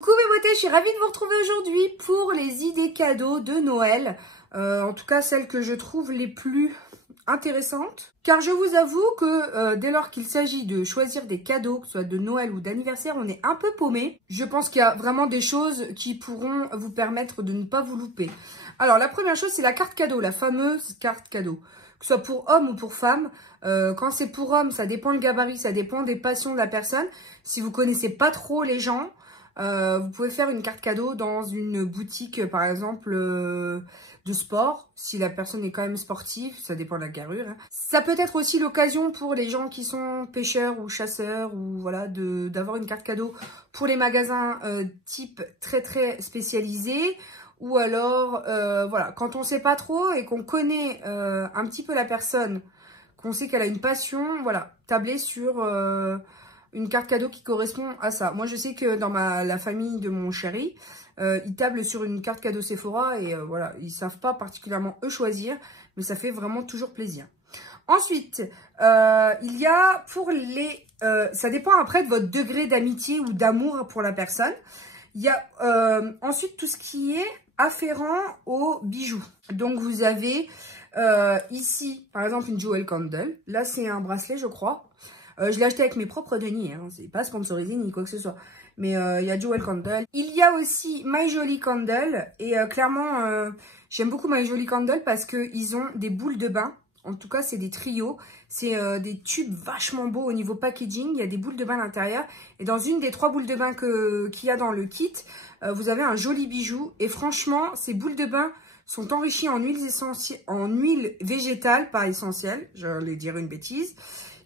Coucou mes beautés, je suis ravie de vous retrouver aujourd'hui pour les idées cadeaux de Noël. En tout cas, celles que je trouve les plus intéressantes. Car je vous avoue que dès lors qu'il s'agit de choisir des cadeaux, que ce soit de Noël ou d'anniversaire, on est un peu paumé. Je pense qu'il y a vraiment des choses qui pourront vous permettre de ne pas vous louper. Alors la première chose, c'est la carte cadeau, la fameuse carte cadeau. Que ce soit pour homme ou pour femme. Quand c'est pour homme, ça dépend le gabarit, ça dépend des passions de la personne. Si vous connaissez pas trop les gens, vous pouvez faire une carte cadeau dans une boutique, par exemple, de sport. Si la personne est quand même sportive, ça dépend de la carrure. Hein. Ça peut être aussi l'occasion pour les gens qui sont pêcheurs ou chasseurs, ou voilà, d'avoir une carte cadeau pour les magasins type très spécialisés. Ou alors, voilà, quand on sait pas trop et qu'on connaît un petit peu la personne, qu'on sait qu'elle a une passion, voilà, tabler sur une carte cadeau qui correspond à ça. Moi, je sais que dans la famille de mon chéri, ils tablent sur une carte cadeau Sephora et voilà, ils savent pas particulièrement eux choisir, mais ça fait vraiment toujours plaisir. Ensuite, il y a pour les... ça dépend après de votre degré d'amitié ou d'amour pour la personne. Il y a ensuite tout ce qui est afférent aux bijoux. Donc, vous avez ici, par exemple, une Jewel Candle. Là, c'est un bracelet, je crois. Je l'ai acheté avec mes propres deniers, hein. C'est pas sponsorisé ni quoi que ce soit. Mais il y a Jewel Candle. Il y a aussi My Jolly Candle. Et clairement, j'aime beaucoup My Jolly Candle parce qu'ils ont des boules de bain. En tout cas, c'est des trios. C'est des tubes vachement beaux au niveau packaging. Il y a des boules de bain à l'intérieur. Et dans une des 3 boules de bain qu'il y a dans le kit, vous avez un joli bijou. Et franchement, ces boules de bain sont enrichies en huile végétale, pas essentielle. J'allais dire une bêtise.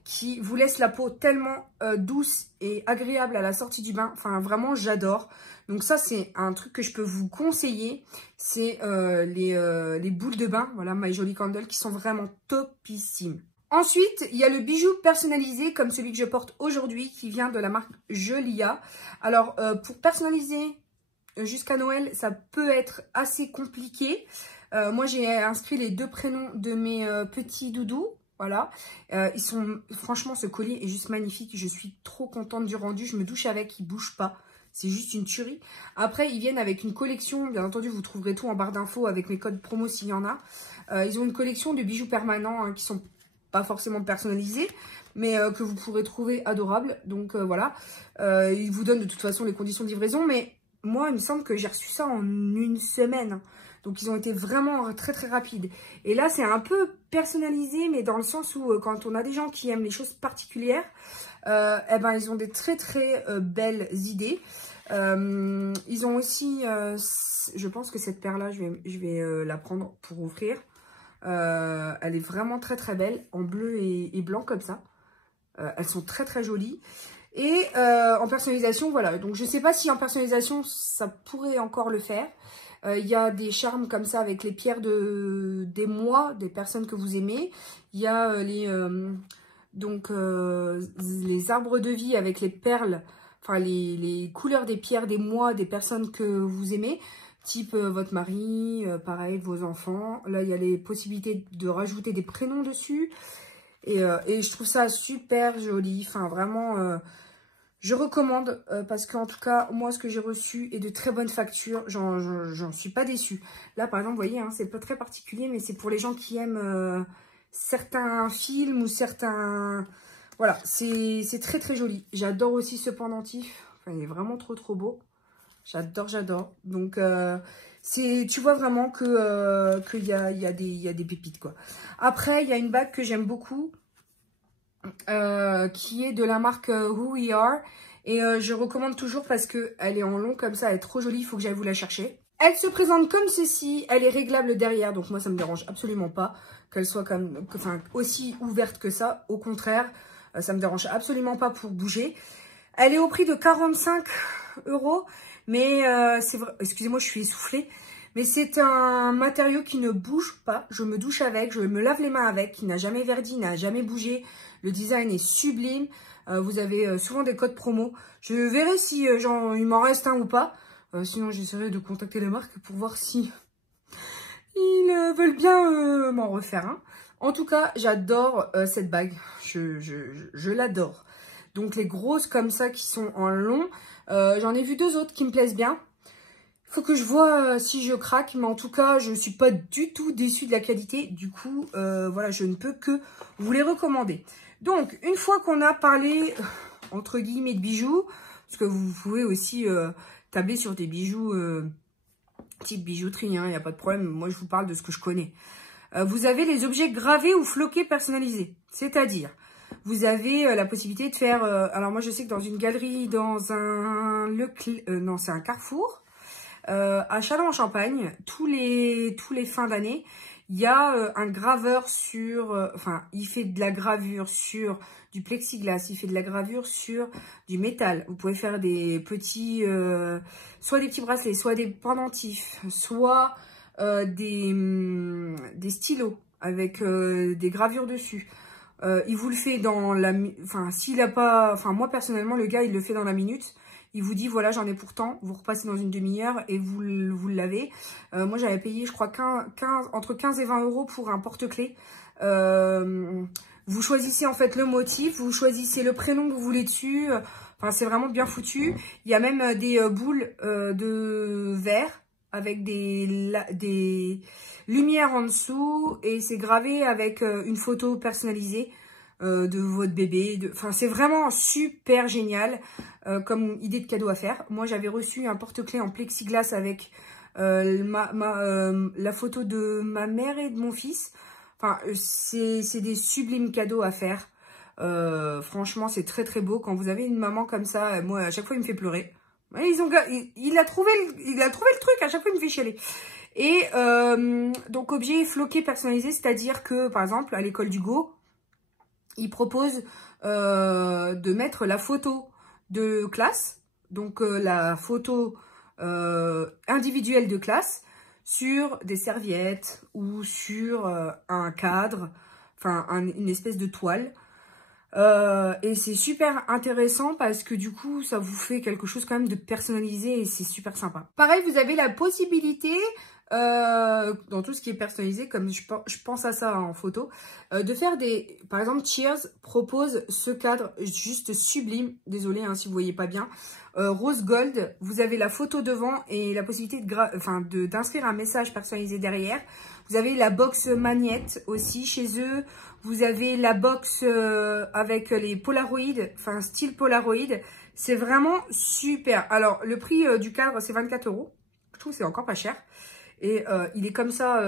Qui vous laisse la peau tellement douce et agréable à la sortie du bain. Enfin, vraiment, j'adore. Donc ça, c'est un truc que je peux vous conseiller. C'est les boules de bain, voilà, My Jolly Candle, qui sont vraiment topissimes. Ensuite, il y a le bijou personnalisé, comme celui que je porte aujourd'hui, qui vient de la marque Jolia. Alors, pour personnaliser jusqu'à Noël, ça peut être assez compliqué. Moi, j'ai inscrit les 2 prénoms de mes petits doudous. Voilà, franchement, ce collier est juste magnifique. Je suis trop contente du rendu. Je me douche avec, il bouge pas. C'est juste une tuerie. Après, ils viennent avec une collection. Bien entendu, vous trouverez tout en barre d'infos avec mes codes promo s'il y en a. Ils ont une collection de bijoux permanents hein, qui sont pas forcément personnalisés, mais que vous pourrez trouver adorables. Donc voilà, ils vous donnent de toute façon les conditions de livraison. Mais moi, il me semble que j'ai reçu ça en 1 semaine. Donc, ils ont été vraiment très rapides. Et là, c'est un peu personnalisé, mais dans le sens où quand on a des gens qui aiment les choses particulières, eh ben, ils ont des très belles idées. Ils ont aussi, je pense que cette paire-là, je vais la prendre pour offrir. Elle est vraiment très belle, en bleu et blanc comme ça. Elles sont très jolies. Et en personnalisation, voilà. Donc, je ne sais pas si en personnalisation, ça pourrait encore le faire. Il y a des charmes comme ça avec les pierres des mois, des personnes que vous aimez. Il y a les arbres de vie avec les perles, enfin les couleurs des pierres des mois des personnes que vous aimez. Type votre mari, pareil, vos enfants. Là, il y a les possibilités de rajouter des prénoms dessus. Et je trouve ça super joli. Enfin, vraiment... je recommande parce qu'en tout cas, moi, ce que j'ai reçu est de très bonnes factures. J'en suis pas déçue. Là, par exemple, vous voyez, hein, c'est pas très particulier, mais c'est pour les gens qui aiment certains films ou certains... Voilà, c'est très joli. J'adore aussi ce pendentif. Enfin, il est vraiment trop beau. J'adore. Donc, tu vois vraiment qu'il y a des pépites, quoi. Après, il y a une bague que j'aime beaucoup. Qui est de la marque Who We Are et je recommande toujours parce que elle est en long comme ça, elle est trop jolie, il faut que j'aille vous la chercher. Elle se présente comme ceci, elle est réglable derrière, donc moi ça me dérange absolument pas qu'elle soit aussi ouverte que ça, au contraire, ça me dérange absolument pas pour bouger. Elle est au prix de 45 €, mais c'est vrai, excusez-moi, je suis essoufflée. Mais c'est un matériau qui ne bouge pas. Je me douche avec, je me lave les mains avec, qui n'a jamais verdi, n'a jamais bougé. Le design est sublime. Vous avez souvent des codes promo. Je verrai si il m'en reste un ou pas. Sinon, j'essaierai de contacter la marque pour voir si ils veulent bien m'en refaire un. En tout cas, j'adore cette bague. Je l'adore. Donc les grosses comme ça qui sont en long. J'en ai vu 2 autres qui me plaisent bien. Il faut que je vois si je craque. Mais en tout cas, je ne suis pas du tout déçue de la qualité. Du coup, voilà, je ne peux que vous les recommander. Donc, une fois qu'on a parlé, entre guillemets, de bijoux, parce que vous pouvez aussi tabler sur des bijoux type bijouterie, hein, il n'y a pas de problème. Moi, je vous parle de ce que je connais. Vous avez les objets gravés ou floqués personnalisés. C'est-à-dire, vous avez la possibilité de faire... alors, moi, je sais que dans une galerie, dans un... non, c'est un Carrefour, à Châlons-en-Champagne, tous les fins d'année, il y a un graveur sur... enfin, il fait de la gravure sur du plexiglas, il fait de la gravure sur du métal. Vous pouvez faire des petits... soit des petits bracelets, soit des pendentifs, soit des stylos avec des gravures dessus. Il vous le fait dans la... Enfin, s'il a pas... Enfin, moi, personnellement, le gars, il le fait dans la minute. Il vous dit, voilà, j'en ai pour tant. Vous repassez dans une demi-heure et vous l'avez. Moi, j'avais payé, je crois, entre 15 et 20 € pour un porte-clés. Vous choisissez, en fait, le motif. Vous choisissez le prénom que vous voulez dessus. Enfin, c'est vraiment bien foutu. Il y a même des boules de verre avec des lumières en dessous. Et c'est gravé avec une photo personnalisée de votre bébé. Enfin, c'est vraiment super génial comme idée de cadeau à faire. Moi, j'avais reçu un porte-clés en plexiglas avec la photo de ma mère et de mon fils. Enfin, c'est des sublimes cadeaux à faire. Franchement, c'est très très beau. Quand vous avez une maman comme ça, moi, à chaque fois, il me fait pleurer. Il a trouvé le truc, à chaque fois, il me fait chialer. Et donc, objet floqué personnalisé, c'est-à-dire que, par exemple, à l'école d'Hugo, il propose de mettre la photo de classe, donc la photo individuelle de classe, sur des serviettes ou sur un cadre, enfin une espèce de toile. Et c'est super intéressant parce que du coup, ça vous fait quelque chose quand même de personnalisé et c'est super sympa. Pareil, vous avez la possibilité, dans tout ce qui est personnalisé, comme je pense à ça en photo, de faire des... Par exemple, Cheers propose ce cadre juste sublime. Désolée hein, si vous voyez pas bien. Rose Gold, vous avez la photo devant et la possibilité d'inscrire un message personnalisé derrière. Vous avez la box magnète aussi chez eux. Vous avez la box avec les Polaroid, enfin style Polaroid. C'est vraiment super. Alors, le prix du cadre, c'est 24 €. Je trouve que c'est encore pas cher. Et il est comme ça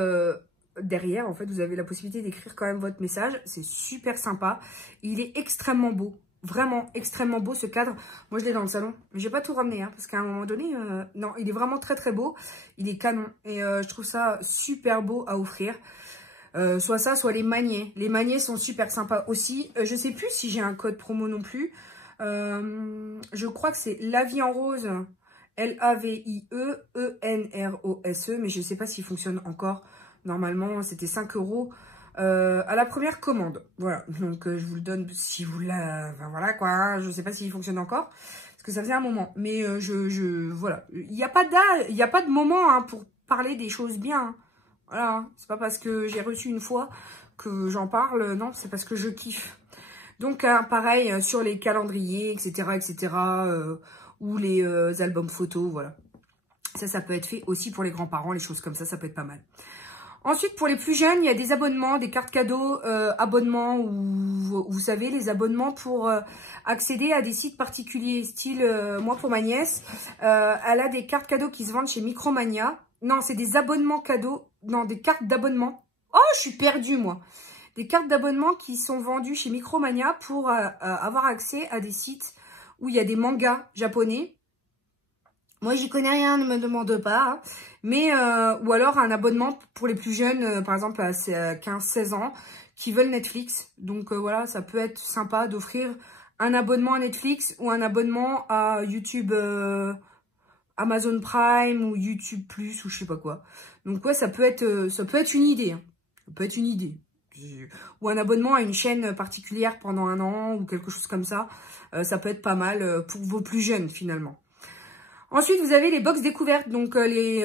derrière. En fait, vous avez la possibilité d'écrire quand même votre message. C'est super sympa. Il est extrêmement beau. Vraiment extrêmement beau ce cadre. Moi, je l'ai dans le salon. Mais je vais pas tout ramener hein, parce qu'à un moment donné, non, il est vraiment très très beau. Il est canon. Et je trouve ça super beau à offrir. Soit ça, soit les magnets. Les magnets sont super sympas aussi. Je sais plus si j'ai un code promo non plus. Je crois que c'est La Vie en Rose. L-A-V-I-E-E-N-R-O-S-E. Mais je ne sais pas s'il fonctionne encore. Normalement, c'était 5 € à la première commande. Voilà. Donc, je vous le donne si vous la... Enfin, voilà quoi. Hein. Je ne sais pas s'il fonctionne encore. Parce que ça faisait un moment. Mais voilà. Il n'y a pas de moment hein, pour parler des choses bien. Hein. Voilà, c'est pas parce que j'ai reçu une fois que j'en parle, non, c'est parce que je kiffe. Donc, pareil, sur les calendriers, etc., ou les albums photos, voilà. Ça peut être fait aussi pour les grands-parents, les choses comme ça peut être pas mal. Ensuite, pour les plus jeunes, il y a des abonnements, des cartes cadeaux, abonnements, ou vous savez, les abonnements pour accéder à des sites particuliers, style, moi pour ma nièce, elle a des cartes cadeaux qui se vendent chez Micromania. Non, c'est des abonnements cadeaux. Non, des cartes d'abonnement. Oh, je suis perdue, moi. Des cartes d'abonnement qui sont vendues chez Micromania pour avoir accès à des sites où il y a des mangas japonais. Moi, j'y connais rien, ne me demande pas. Hein. Mais, ou alors un abonnement pour les plus jeunes, par exemple à 15-16 ans, qui veulent Netflix. Donc, voilà, ça peut être sympa d'offrir un abonnement à Netflix ou un abonnement à YouTube... Amazon Prime ou YouTube Plus ou je sais pas quoi. Donc ouais, ça peut être une idée. Hein. Ça peut être une idée. Ou un abonnement à une chaîne particulière pendant 1 an ou quelque chose comme ça. Ça peut être pas mal pour vos plus jeunes finalement. Ensuite, vous avez les box découvertes, donc les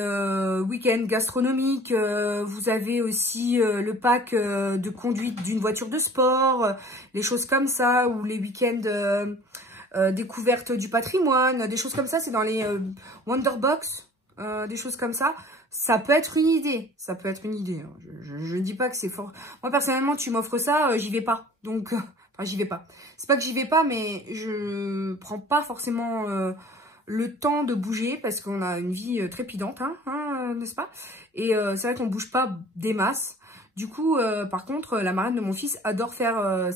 week-ends gastronomiques. Vous avez aussi le pack de conduite d'une voiture de sport, les choses comme ça, ou les week-ends découvertes du patrimoine, des choses comme ça. C'est dans les Wonderbox, des choses comme ça. Ça peut être une idée, ça peut être une idée. Hein. Je dis pas que c'est fort. Moi, personnellement, tu m'offres ça, j'y vais pas. Donc, enfin, j'y vais pas. C'est pas que j'y vais pas, mais je prends pas forcément... le temps de bouger parce qu'on a une vie trépidante, n'est-ce pas? Et c'est vrai qu'on bouge pas des masses. Du coup, par contre, la marraine de mon fils adore faire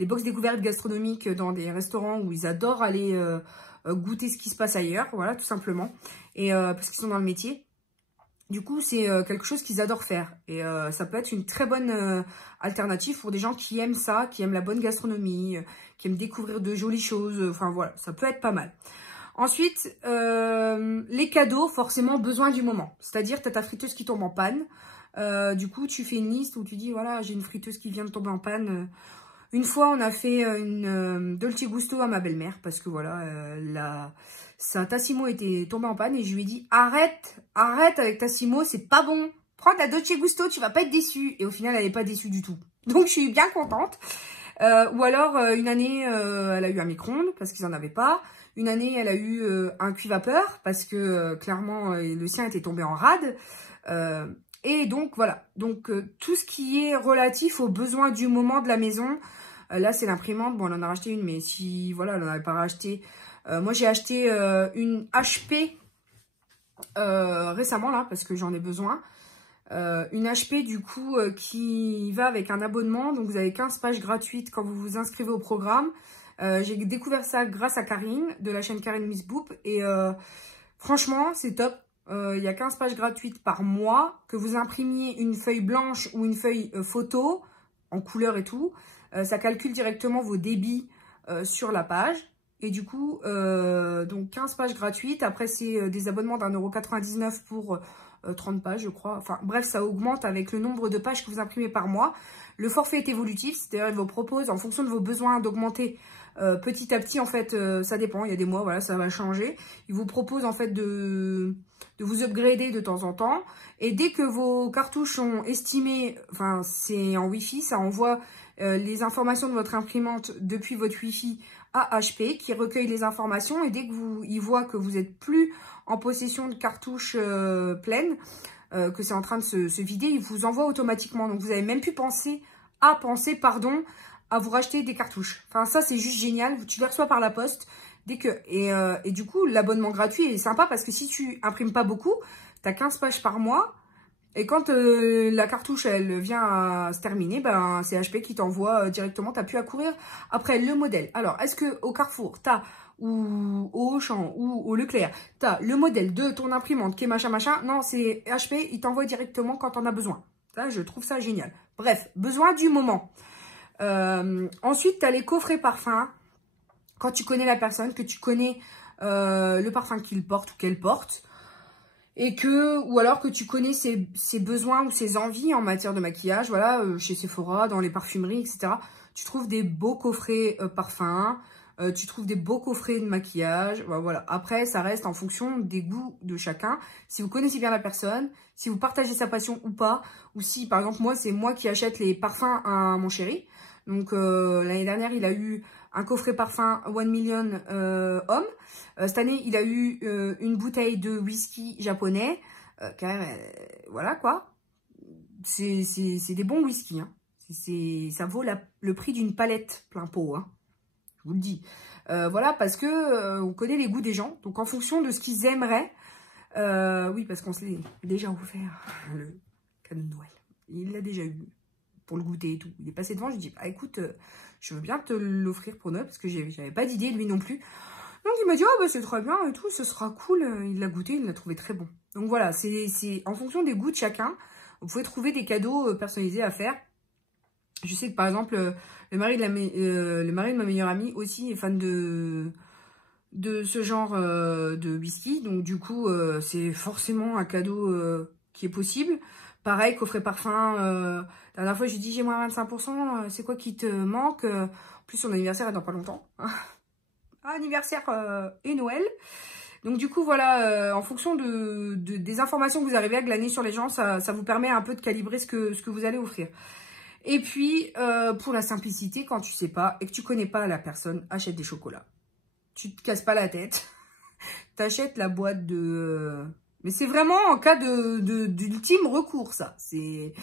les box découvertes gastronomiques dans des restaurants où ils adorent aller goûter ce qui se passe ailleurs, voilà, tout simplement. Et parce qu'ils sont dans le métier. Du coup, c'est quelque chose qu'ils adorent faire. Et ça peut être une très bonne alternative pour des gens qui aiment ça, qui aiment la bonne gastronomie, qui aiment découvrir de jolies choses. Enfin, voilà, ça peut être pas mal. Ensuite, les cadeaux, forcément, besoin du moment. C'est-à-dire, tu as ta friteuse qui tombe en panne. Du coup, tu fais une liste où tu dis, voilà, j'ai une friteuse qui vient de tomber en panne. Une fois, on a fait une Dolce Gusto à ma belle-mère parce que, voilà, sa Tassimo était tombée en panne et je lui ai dit arrête avec Tassimo, c'est pas bon. Prends ta Dolce Gusto, tu vas pas être déçue. Et au final, elle n'est pas déçue du tout. Donc, je suis bien contente. Ou alors, une année, elle a eu un micro-ondes parce qu'ils en avaient pas. Une année, elle a eu un cuit-vapeur parce que, clairement, le sien était tombé en rade. Et donc, voilà. Donc, tout ce qui est relatif aux besoins du moment de la maison. Là, c'est l'imprimante. Bon, elle en a racheté une, mais si, voilà, elle n'en avait pas racheté... moi, j'ai acheté une HP récemment, là, parce que j'en ai besoin. Une HP, du coup, qui va avec un abonnement. Donc, vous avez 15 pages gratuites quand vous vous inscrivez au programme. J'ai découvert ça grâce à Karine, de la chaîne Karine Miss Boop. Et franchement, c'est top. Il y a 15 pages gratuites par mois. Que vous imprimiez une feuille blanche ou une feuille photo, en couleur et tout. Ça calcule directement vos débits sur la page. Et du coup, donc 15 pages gratuites. Après, c'est des abonnements d'1,99 € pour 30 pages, je crois. Enfin, bref, ça augmente avec le nombre de pages que vous imprimez par mois. Le forfait est évolutif, c'est-à-dire il vous propose, en fonction de vos besoins, d'augmenter petit à petit. En fait, ça dépend. Il y a des mois, voilà, ça va changer. Il vous propose, en fait, de vous upgrader de temps en temps. Et dès que vos cartouches sont estimées, enfin, c'est en Wi-Fi, ça envoie les informations de votre imprimante depuis votre Wi-Fi à HP qui recueille les informations et dès que il voit que vous n'êtes plus en possession de cartouches pleines, que c'est en train de se vider, il vous envoie automatiquement. Donc vous n'avez même plus pensé à vous racheter des cartouches. Enfin ça c'est juste génial, tu les reçois par la poste et du coup l'abonnement gratuit est sympa parce que si tu imprimes pas beaucoup, tu as 15 pages par mois. Et quand la cartouche, elle vient à se terminer, ben, c'est HP qui t'envoie directement, tu n'as plus à courir après le modèle. Alors, est-ce qu'au Carrefour, ou au Auchan, ou au Leclerc, tu as le modèle de ton imprimante qui est machin. Non, c'est HP, il t'envoie directement quand on a besoin. Ça, je trouve ça génial. Bref, besoin du moment. Ensuite, tu as les coffrets parfums. Quand tu connais la personne, que tu connais le parfum qu'il porte ou qu'elle porte, ou alors que tu connais ses besoins ou ses envies en matière de maquillage, voilà, chez Sephora, dans les parfumeries, etc. Tu trouves des beaux coffrets parfums, tu trouves des beaux coffrets de maquillage, voilà. Après, ça reste en fonction des goûts de chacun. Si vous connaissez bien la personne, si vous partagez sa passion ou pas, ou si, par exemple, moi, c'est moi qui achète les parfums à mon chéri. Donc, l'année dernière, il a eu un coffret parfum 1 million homme. Cette année, il a eu une bouteille de whisky japonais. Quand même, voilà quoi. C'est des bons whisky. Hein. Ça vaut le prix d'une palette plein pot. Hein. Je vous le dis. Voilà, parce que on connaît les goûts des gens. Donc, en fonction de ce qu'ils aimeraient. Oui, parce qu'on se l'est déjà offert. Le cadeau de Noël. Il l'a déjà eu. Pour le goûter et tout. Il est passé devant, je lui dis, bah écoute, je veux bien te l'offrir pour Noël, parce que j'avais pas d'idée, lui non plus. Donc il m'a dit, oh bah c'est très bien et tout, ce sera cool. Il l'a goûté, il l'a trouvé très bon. Donc voilà, c'est en fonction des goûts de chacun, vous pouvez trouver des cadeaux personnalisés à faire. Je sais que par exemple, le mari de ma meilleure amie aussi est fan de ce genre de whisky. Donc du coup, c'est forcément un cadeau qui est possible. Pareil, coffret parfum. La dernière fois, je lui ai dit, j'ai moins 25%. C'est quoi qui te manque? En plus, son anniversaire est dans pas longtemps. Anniversaire et Noël. Donc du coup, voilà, en fonction des informations que vous arrivez à glaner sur les gens, ça vous permet un peu de calibrer ce que vous allez offrir. Et puis, pour la simplicité, quand tu sais pas et que tu connais pas la personne, achète des chocolats. Tu te casses pas la tête. T'achètes la boîte de... Mais c'est vraiment en cas d'ultime recours, ça. C'est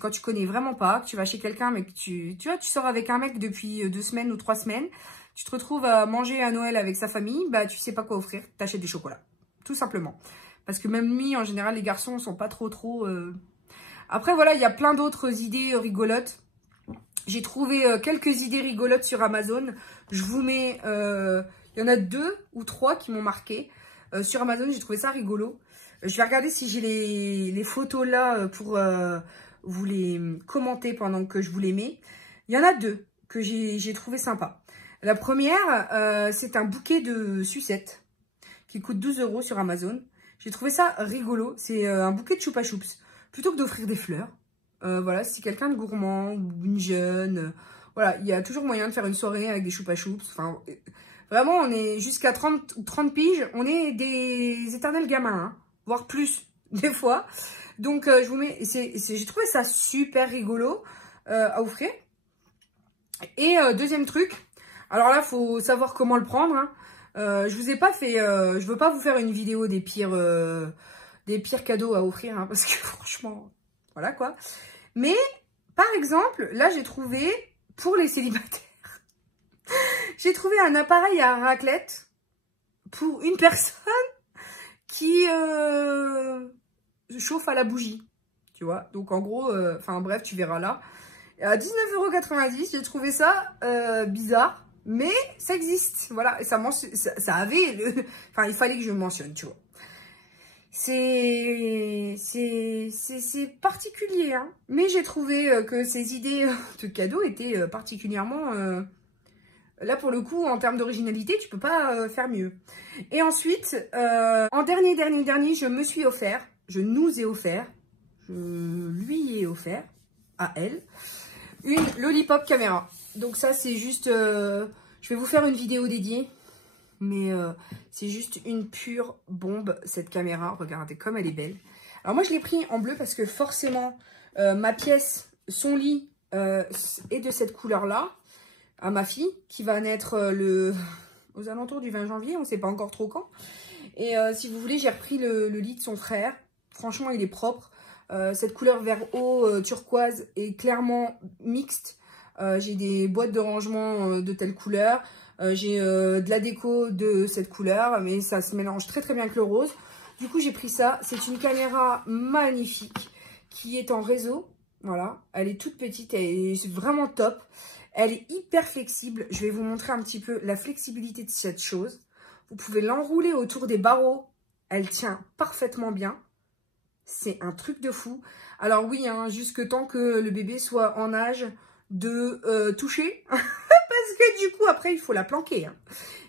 quand tu connais vraiment pas, que tu vas chez quelqu'un, mais que tu vois, tu sors avec un mec depuis 2 semaines ou 3 semaines, tu te retrouves à manger à Noël avec sa famille, bah tu sais pas quoi offrir, t'achètes des chocolats. Tout simplement. Parce que même lui, en général, les garçons sont pas trop... Après, voilà, il y a plein d'autres idées rigolotes. J'ai trouvé quelques idées rigolotes sur Amazon. Je vous mets... il y en a 2 ou 3 qui m'ont marqué. Sur Amazon, j'ai trouvé ça rigolo. Je vais regarder si j'ai les photos là pour vous les commenter pendant que je vous les mets. Il y en a 2 que j'ai trouvé sympa. La première, c'est un bouquet de sucettes qui coûte 12 € sur Amazon. J'ai trouvé ça rigolo. C'est un bouquet de choupa choups. Plutôt que d'offrir des fleurs. Voilà, si quelqu'un de gourmand ou une jeune... voilà, il y a toujours moyen de faire une soirée avec des choupa choups. Enfin... Vraiment, on est jusqu'à 30 piges, on est des éternels gamins, hein, voire plus, des fois. Donc, je vous mets, j'ai trouvé ça super rigolo à offrir. Et deuxième truc, alors là, faut savoir comment le prendre. Hein. Je vous ai pas fait, je veux pas vous faire une vidéo des pires cadeaux à offrir, hein, parce que franchement, voilà quoi. Mais, par exemple, là, j'ai trouvé, pour les célibataires, j'ai trouvé un appareil à raclette pour une personne qui chauffe à la bougie, tu vois. Donc, en gros, enfin bref, tu verras là. Et à 19,90 €, j'ai trouvé ça bizarre, mais ça existe, voilà. Et ça avait, enfin, il fallait que je le mentionne, tu vois. C'est particulier, hein. Mais j'ai trouvé que ces idées de cadeaux étaient particulièrement... là, pour le coup, en termes d'originalité, tu peux pas faire mieux. Et ensuite, en dernier, je me suis offert, je nous ai offert, je lui ai offert, à elle, une Lollipop caméra. Donc ça, c'est juste, je vais vous faire une vidéo dédiée, mais c'est juste une pure bombe, cette caméra. Regardez comme elle est belle. Alors moi, je l'ai pris en bleu parce que forcément, ma pièce, son lit, est de cette couleur-là. À ma fille qui va naître aux alentours du 20 janvier, on ne sait pas encore trop quand. Et si vous voulez, j'ai repris le lit de son frère. Franchement, il est propre. Cette couleur vert eau turquoise est clairement mixte. J'ai des boîtes de rangement de telle couleur. J'ai de la déco de cette couleur, mais ça se mélange très très bien avec le rose. Du coup, j'ai pris ça. C'est une caméra magnifique qui est en réseau. Voilà, elle est toute petite, elle est vraiment top. Elle est hyper flexible. Je vais vous montrer un petit peu la flexibilité de cette chose. Vous pouvez l'enrouler autour des barreaux. Elle tient parfaitement bien. C'est un truc de fou. Alors oui, hein, jusque tant que le bébé soit en âge de toucher. Parce que du coup, après, il faut la planquer. Hein.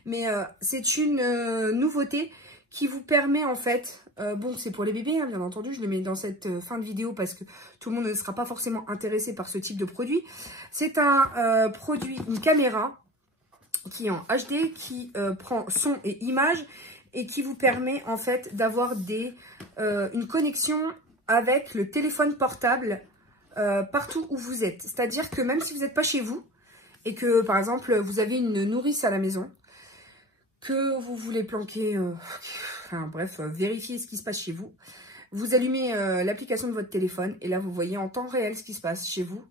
Mais c'est une nouveauté qui vous permet en fait, bon c'est pour les bébés hein, bien entendu, je les mets dans cette fin de vidéo parce que tout le monde ne sera pas forcément intéressé par ce type de produit. C'est un produit, une caméra qui est en HD, qui prend son et image et qui vous permet en fait d'avoir une connexion avec le téléphone portable partout où vous êtes. C'est-à-dire que même si vous n'êtes pas chez vous et que par exemple vous avez une nourrice à la maison, que vous voulez planquer, enfin bref, vérifier ce qui se passe chez vous. Vous allumez l'application de votre téléphone et là vous voyez en temps réel ce qui se passe chez vous.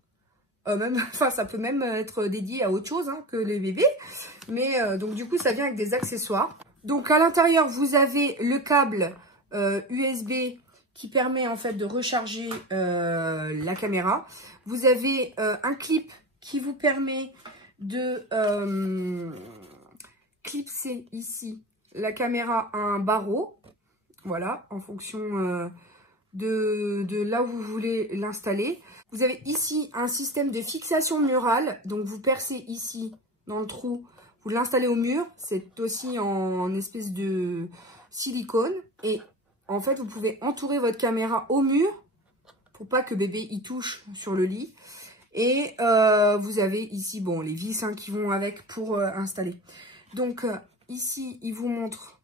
Enfin ça peut même être dédié à autre chose hein, que les bébés. Mais donc du coup ça vient avec des accessoires. Donc à l'intérieur vous avez le câble USB qui permet en fait de recharger la caméra. Vous avez un clip qui vous permet de... clipser ici la caméra à un barreau, voilà, en fonction de là où vous voulez l'installer. Vous avez ici un système de fixation murale, donc vous percez ici dans le trou, vous l'installez au mur, c'est aussi en espèce de silicone, et en fait vous pouvez entourer votre caméra au mur, pour pas que bébé y touche sur le lit, et vous avez ici, bon, les vis hein, qui vont avec pour installer. Donc, ici, il vous montre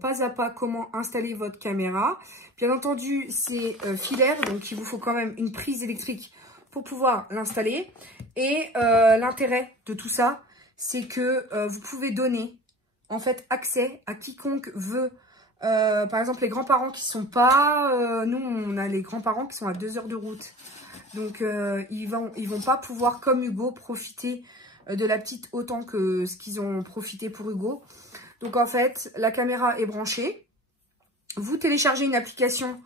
pas à pas comment installer votre caméra. Bien entendu, c'est filaire, donc il vous faut quand même une prise électrique pour pouvoir l'installer. Et l'intérêt de tout ça, c'est que vous pouvez donner en fait accès à quiconque veut. Par exemple, les grands-parents qui sont pas... nous, on a les grands-parents qui sont à 2 heures de route. Donc, ils vont pas pouvoir, comme Hugo, profiter de la petite autant que ce qu'ils ont profité pour Hugo. Donc, en fait, la caméra est branchée. Vous téléchargez une application,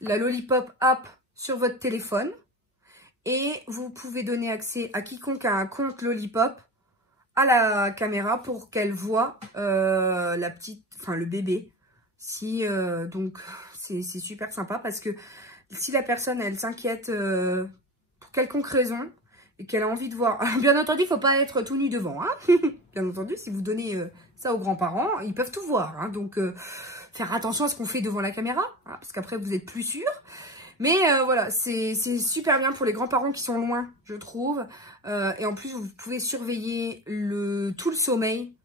la Lollipop App, sur votre téléphone. Et vous pouvez donner accès à quiconque a un compte Lollipop à la caméra pour qu'elle voit le bébé. Donc, c'est super sympa parce que si la personne, elle s'inquiète pour quelconque raison et qu'elle a envie de voir... Alors, bien entendu, il ne faut pas être tout nu devant. Hein. Bien entendu, si vous donnez ça aux grands-parents, ils peuvent tout voir. Hein. Donc, faire attention à ce qu'on fait devant la caméra, hein, parce qu'après, vous n'êtes plus sûr. Mais voilà, c'est super bien pour les grands-parents qui sont loin, je trouve. Et en plus, vous pouvez surveiller tout le sommeil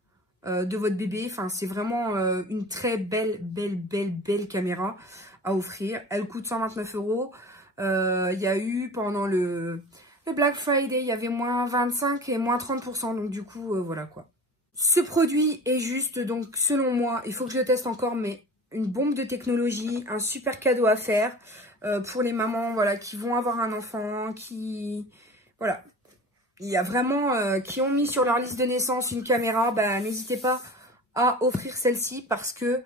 de votre bébé. Enfin, c'est vraiment une très belle caméra à offrir. Elle coûte 129 €. Il y a eu pendant le Black Friday, il y avait moins 25 et moins 30%. Donc du coup, voilà quoi. Ce produit est juste, donc selon moi, il faut que je le teste encore, mais une bombe de technologie, un super cadeau à faire pour les mamans voilà, qui vont avoir un enfant, voilà. Il y a vraiment qui ont mis sur leur liste de naissance une caméra, n'hésitez pas à offrir celle-ci parce que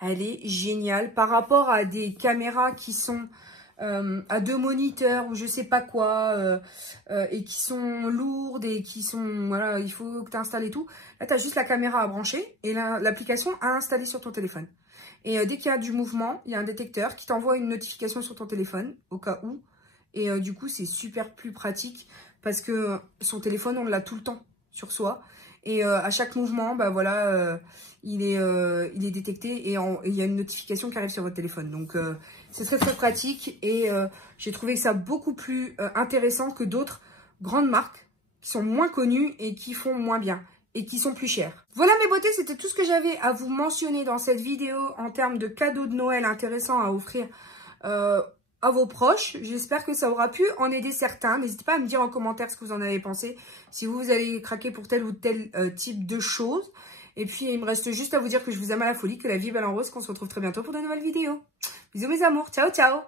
elle est géniale par rapport à des caméras qui sont à 2 moniteurs ou je sais pas quoi et qui sont lourdes et qui sont, voilà, il faut que tu installes et tout. Là, tu as juste la caméra à brancher et l'application à installer sur ton téléphone. Et dès qu'il y a du mouvement, il y a un détecteur qui t'envoie une notification sur ton téléphone au cas où. Et du coup, c'est super plus pratique parce que son téléphone, on l'a tout le temps sur soi. Et à chaque mouvement, voilà, il est détecté et il y a une notification qui arrive sur votre téléphone. Donc, c'est très pratique et j'ai trouvé ça beaucoup plus intéressant que d'autres grandes marques qui sont moins connues et qui font moins bien et qui sont plus chères. Voilà mes beautés, c'était tout ce que j'avais à vous mentionner dans cette vidéo en termes de cadeaux de Noël intéressants à offrir à vos proches. J'espère que ça aura pu en aider certains. N'hésitez pas à me dire en commentaire ce que vous en avez pensé, si vous allez craquer pour tel ou tel type de choses. Et puis, il me reste juste à vous dire que je vous aime à la folie, que la vie est belle en rose, qu'on se retrouve très bientôt pour de nouvelles vidéos. Bisous mes amours, ciao ciao.